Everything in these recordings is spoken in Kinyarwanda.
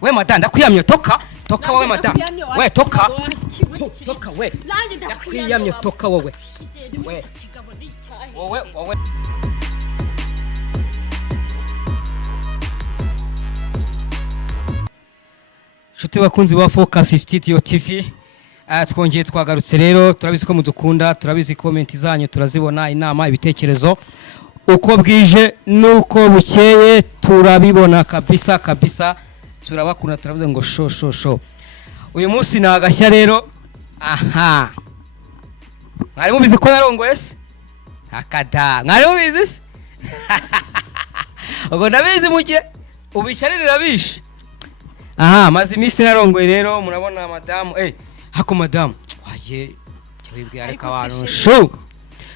we madam ndakwiyamye toka wowe madam we toka we ndakwiyamye toka wowe wowe Shuti bakunzi ba Focus Studio TV twongeye twagarutse rero turabizi ko mudukunda turabizi comment zanyu turazibona inama ibitekerezo uko bwije nuko bukeye turabibona kabisa turabakunda turavuze ngo sho uyu munsi nagashya rero aha mwari mubizi ko narongoye se akada mwari mubizi se ubwo ndabizi mugiye ubisharirira bishe aha maze iminsi narongoye rero murabona madamu hako madamu waje cyabibwiye ariko abantu sho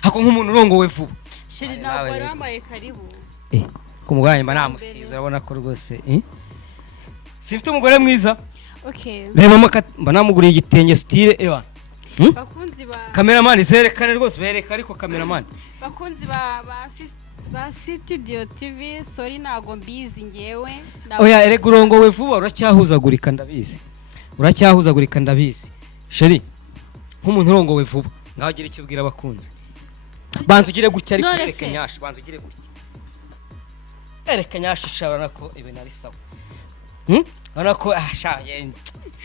hako nk'umuntu urongowe vuba shiri ntabwo aramaye karibu kumuganye mba namusize urabona ko rwose sifite umugore mwiza okay reba mba namuguriye igitenge style bakunzi ba cameraman zerekane rwose bereka ariko cameraman bakunzi ba Studio TV sorry nago mbizi ngewe oya erega urongowe vuba uracyahuzagurika ndabizi sheri nk'umuntu urongowe vuba ngaho gira icyo ubwira abakunzi banza ugire gutya ariko ereka nyashi banza ugire gutya ereka nyashi shabana ko ibintu ari sawa Ana ko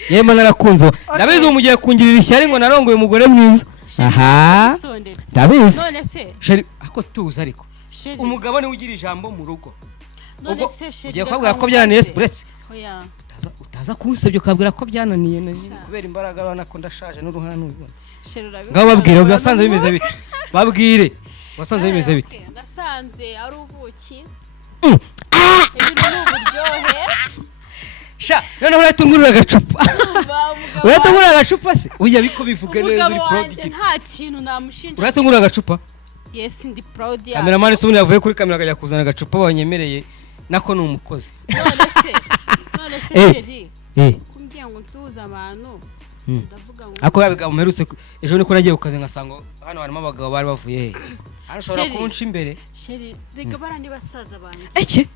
yema narakunze ndabizi umugiye kungirira ishyari ngo narongoye umugore mwiza aha ndabizi none se sheri ako tuza ariko umugabo ni ugira ijambo mu rugo none se sheri ugiye kwabwira ko byananiye buretse oya utaza kunsebye ukabwira ko byananiye kubera imbaraga abana ko ndashaje n'uruhana n'ubibona sheri urabibona ngaho babwire basanze bimeze bite babwire basanze bimeze bite ndasanze ari ubuki ibintu n'uburyohe sha none uratungurira agacupa uratungurira agacupa se uya biko bivuge neza uri proud iki nta kintu namushinja uratungurira agacupa yes ndi proud ya cameraman subuni yavuye kuri kamera akajya kuzana agacupa banyemereye nako ni umukozi none se sheri kumbwiye ngo nsuhuza abantu ndavuga ngo ako yabiga muherutse ejo niko nagiye kukaze ngasanga hano harimo abagabo bari bavuye he arashobora kunca imbere sheri rega barani basaza banje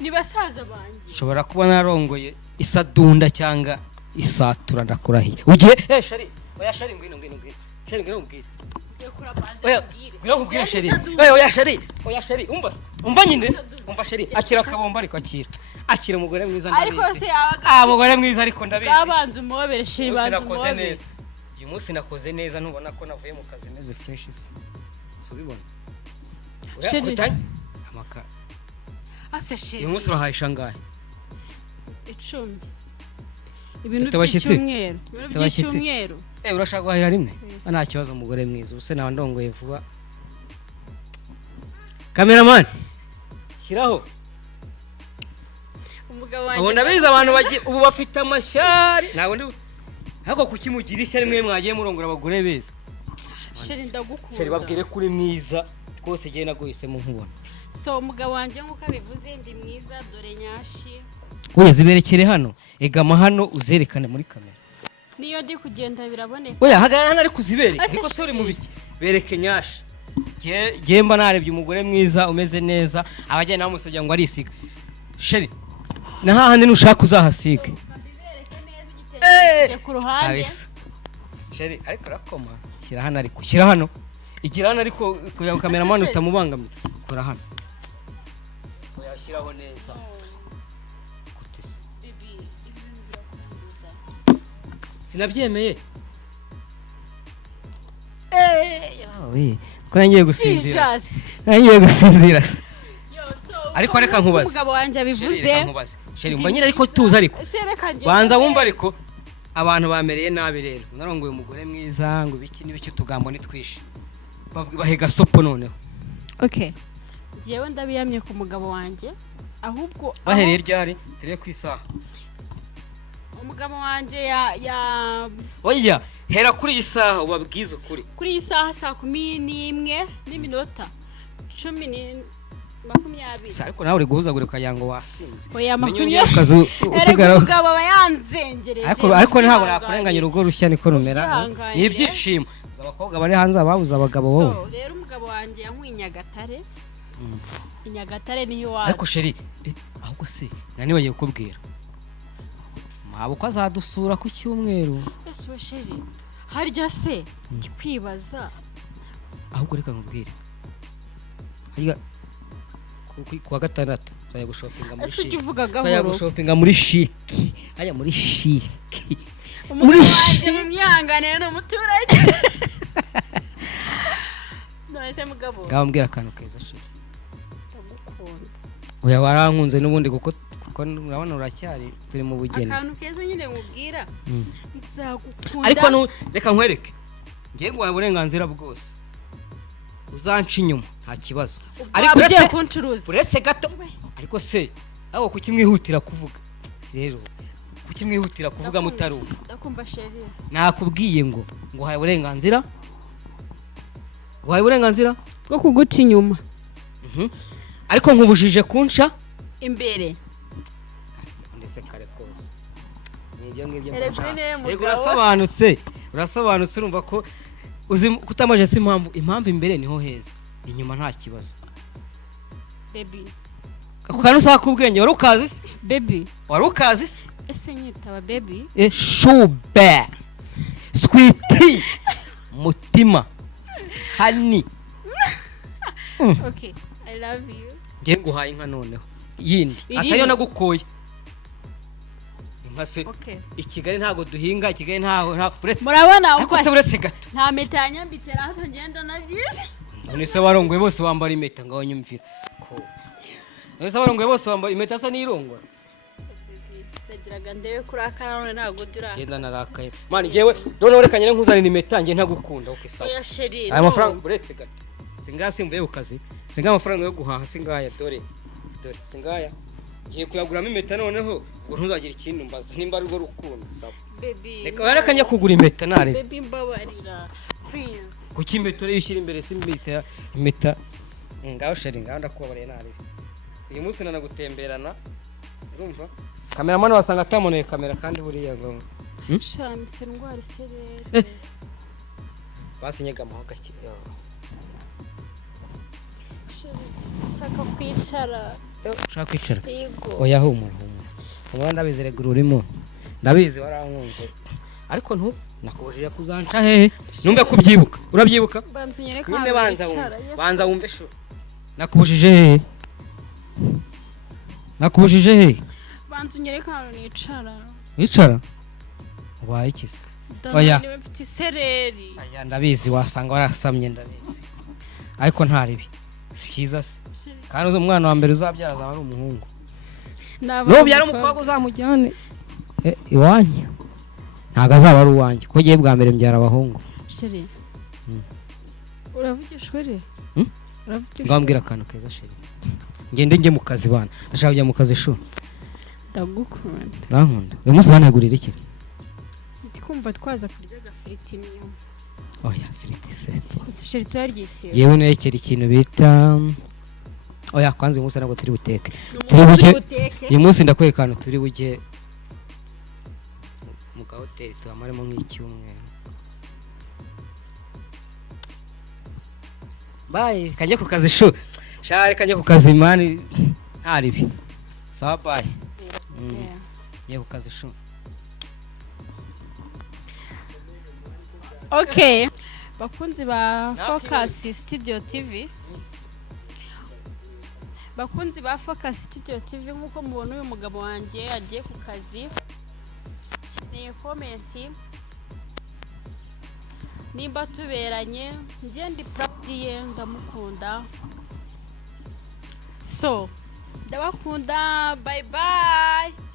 ni basaza banje shobora kuba narongoye isadunda cyangwa isatura ndakurahiye ugiye sheri oya sheri ngwino sheri ngwino mbwira ngwino sheri oya sheri umva nyine umva sheri akira kabomba ariko akira umugore mwiza ndabizi ariko se umugore mwiza ariko ndabizi gabanze umubere sheri banze umubere uyu munsi nakoze neza ntubona ko navuye mu kazi meze fresh so bibona sheri amaka ase sheri uyu munsi urahahisha ngahe 10 ibintu by'icyumweru urashaka guhahira rimwe nta kibazo umugore mwiza ubuse nawe ndongoye vuba cameraman shyiraho umugabo wanjye abona biza abantu ubu bafite amashyari ntabwo ndi hako kukimugira ishyari mwe mwagiye murongora abagore beza sheri ndagukunda sheri babwire kuri mwiza rwose giye naguhisemo nkubona so umugabo wanjye nkuko abivuze ndi mwiza dore nyashi oya ziberekere hano egama hano uzerekane muri kamera niyo ndi kugenda biraboneka oya hagarara hano ari kuzibereka ariko sori mu biki bereke nyashi gemba narebye umugore mwiza umeze neza abagenda bamusabye ngo arisiga sheri na hahandi nushaka uzahasiga ku ruhande sheri ariko rakoma shyira hano ariko shyira hano igira hano ariko kugira ngo cameraman utamubangamira kora hano oyashyiraho neza kutese sinabyemeye yawe ko nangiye gusinzira ariko reka nkubaze umugabo wanjye abivuze sheri umva nyine ariko tuza ariko banza wumva ariko abantu bamereye nabi rero narongoye umugore mwiza ngo biki n'ibiki tugambo nitwishe bahega sopo noneho okay jewe ndabiyamye ku mugabo wanjye ahubwo bahereye ryari tire ku isaha umugabo wanjye oya hera kuri iyi saha ubabwiza ukuri kuri iyi saha 11:10 20 ariko nawe uri guhuzagurika yango wasinze oya makumyabiri usigara umugabo bayanzengereje ariko ntabwo nakurenganya urugo rushya niko rumera ni ibyishimo abakobwa bari hanze ababuze abagabo wowe so rero umugabo wanjye yankwiye Nyagatare niyo waje ariko sheri ahubwo se nani bagiye kukubwira waba uko azadusura ku cyumweru. ese we sheri harya se ndi kwibaza Ahubwo reka nkubwire harya kuwa gatandatu nzajya gushopinga muri ese ujya Chic. uvuga Nzajya gahoro gushopinga muri Chic. Haya muri Chic. muri wanjye mumyihanganire ni umuturage none mugabo ngaho mbwira akantu keza sheri. ndagukunda Oya warankunze n'ubundi kuko urabona uracyari turi mu bugeni. akantu keza nyine nkubwira nzagukunda Ariko reka nkwereke ngiye nguhaye uburenganzira bwose uzanca inyuma nta kibazo. ariko ugiye kuncuruza uretse gato ariko se aho kukimwihutira kuvuga rero kukimwihutira kuvuga mutaruka ndakumva sheri nakubwiye ngo nguhaye uburenganzira bwo kuguca inyuma ariko nkubujije kunca imbere ndetse kare kose nibyo ngibyo urasobanutse urumva ko uzi kutamaje si impamvu imbere niho heza inyuma nta kibazo. baby ako kantu usaba kubwenge wari ukazi se baby ese nyitaba baby shube sweetie mutima honey. okay I love you ngiye nguhaye inka noneho yindi Irihe? atariyo nagukoye inka se. okay I Kigali ntago duhinga, I Kigali ntago uretse murabona ariko se uretse gato nta meta yanyambitse raho ngenda nabyije none se warongoye bose wambara impeta ngaho nyumvira ko none se warongoye bose wambara impeta sa nirongora ndagiraga ndebe kuri akanone ntago dura genda narakaye mani ngewe none reka nyine nkuzanira impeta nge ntagukunda okay sawa. oya sheri aya mafaranga uretse gato singa simvuye ku kazi singa amafaranga yo guhaha singaya dore singaya ngiye kuyaguramo impeta noneho ngo ntuzagira ikindi mbaza nimba ari rwo rukundo sawa. baby reka njya kugura impeta nare baby mbabarira please kuki impeta uri yishyira imbere si impeta ngaho sheri ngaho ndakubabariye nare uyu munsi nanagutemberana urumva kameramani wasanga atamoneye kamera kandi buriya ngo shamise ndwara iserere basinyega amahanga kiyo shaka kwicara ushaka kwicara yego oya humura umwana ndabizi regura urimo ndabizi warankunze ariko nakubujije kuzanca hehe numbe kubyibuka urabyibuka bantunyereka nyine banza wumve sho nakubujije hehe bantunyereka hano nicara ubaye ikise oya niwe mfite isereri aya ndabizi wasanga warasamye ndabizi ariko ntaribi si byiza se kandi uzo umwana wa mbere uzabyara azaba ari umuhungu nubyara umukobwa uzamujyane iwanyu ntago azaba ari uwanjye ko giye bwa mbere mbyara abahungu sheri uravugisha uri ngambwira akantu keza sheri ngende njye mu kazi bana ndashaka kujya mu kazi sho ndagukunda urankunda uyu munsi banegurira iki ndikumva twaza kurya agafiriti niyo oya firiti se sheri turaryikiye yewe nerekera ikintu bita oya kwanza uyu munsi ntabwo turi buteke uyu munsi ndakwereka ahantu turi bujye mu gahoteli tuhamaremo nk'icyumweru bayi kajya ku kazi shu shari kajya ku kazi mani ntaribi sawa bayi njye ku kazi shu okay bakunzi ba Focus Studio TV nk'uko mubona uyu mugabo wanjye agiye ku kazi ni komenti nimba tuberanye njye ndi proud ye ndamukunda so ndabakunda bye bye